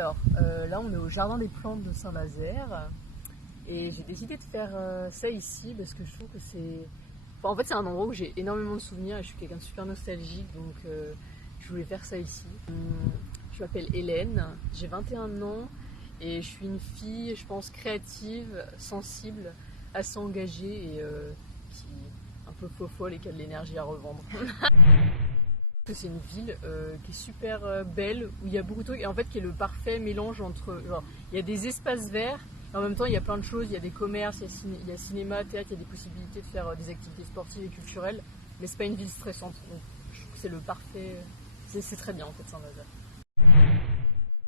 Alors là on est au jardin des plantes de Saint-Nazaire et j'ai décidé de faire ça ici parce que je trouve que c'est... Enfin, en fait c'est un endroit où j'ai énormément de souvenirs et je suis quelqu'un de super nostalgique donc je voulais faire ça ici. Je m'appelle Hélène, j'ai 21 ans et je suis une fille, je pense, créative, sensible, assez engagée et qui est un peu faux-folle et qui a de l'énergie à revendre. C'est une ville qui est super belle, où il y a beaucoup de trucs, et en fait qui est le parfait mélange entre... Genre, il y a des espaces verts, et en même temps il y a plein de choses, il y a des commerces, il y a cinéma, théâtre, il y a des possibilités de faire des activités sportives et culturelles, mais c'est pas une ville stressante, donc je trouve que c'est le parfait... C'est très bien en fait Saint-Nazaire.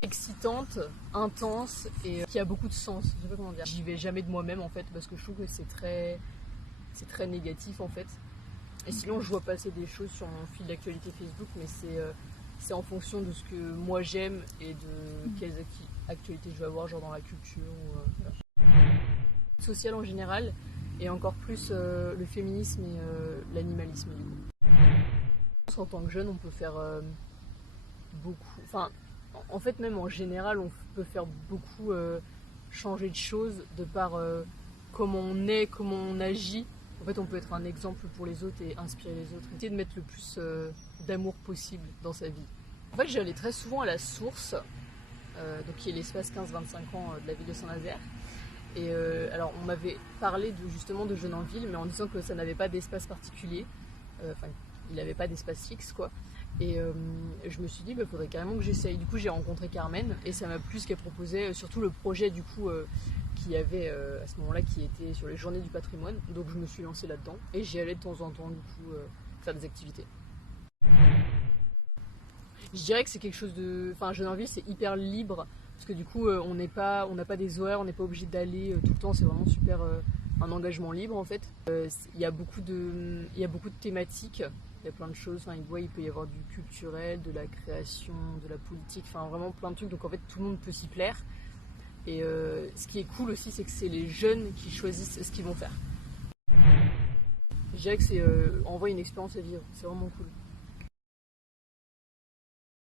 Excitante, intense, et qui a beaucoup de sens, je sais pas comment dire. J'y vais jamais de moi-même en fait, parce que je trouve que c'est très négatif en fait. Et sinon, je vois passer des choses sur mon fil d'actualité Facebook, mais c'est en fonction de ce que moi j'aime et de quelles actualités je veux avoir, genre dans la culture ou voilà. Social en général, et encore plus le féminisme et l'animalisme libre. En tant que jeune, on peut faire beaucoup. Enfin, en fait, même en général, on peut faire beaucoup changer de choses de par comment on est, comment on agit. En fait, on peut être un exemple pour les autres et inspirer les autres. Essayer de mettre le plus d'amour possible dans sa vie. En fait, j'allais très souvent à la source, donc qui est l'espace 15-25 ans de la ville de Saint-Nazaire. Et alors, on m'avait parlé justement de Jeunes en ville, mais en disant que ça n'avait pas d'espace particulier. Enfin, il n'avait pas d'espace fixe, quoi. Et je me suis dit, bah, faudrait carrément que j'essaye. Du coup, j'ai rencontré Carmen et ça m'a plu ce qu'elle proposait, surtout le projet du coup qu'il y avait à ce moment-là qui était sur les journées du patrimoine. Donc je me suis lancée là-dedans et j'y allais de temps en temps du coup faire des activités. Je dirais que c'est quelque chose de... Enfin, Genenville, c'est hyper libre parce que du coup, on n'a pas des horaires, on n'est pas obligé d'aller tout le temps. C'est vraiment super un engagement libre en fait. Il y a beaucoup de thématiques. Il y a plein de choses, enfin, il peut y avoir du culturel, de la création, de la politique, enfin vraiment plein de trucs, donc en fait tout le monde peut s'y plaire. Et ce qui est cool aussi, c'est que c'est les jeunes qui choisissent ce qu'ils vont faire. Je dirais que c'est en vrai une expérience à vivre, c'est vraiment cool.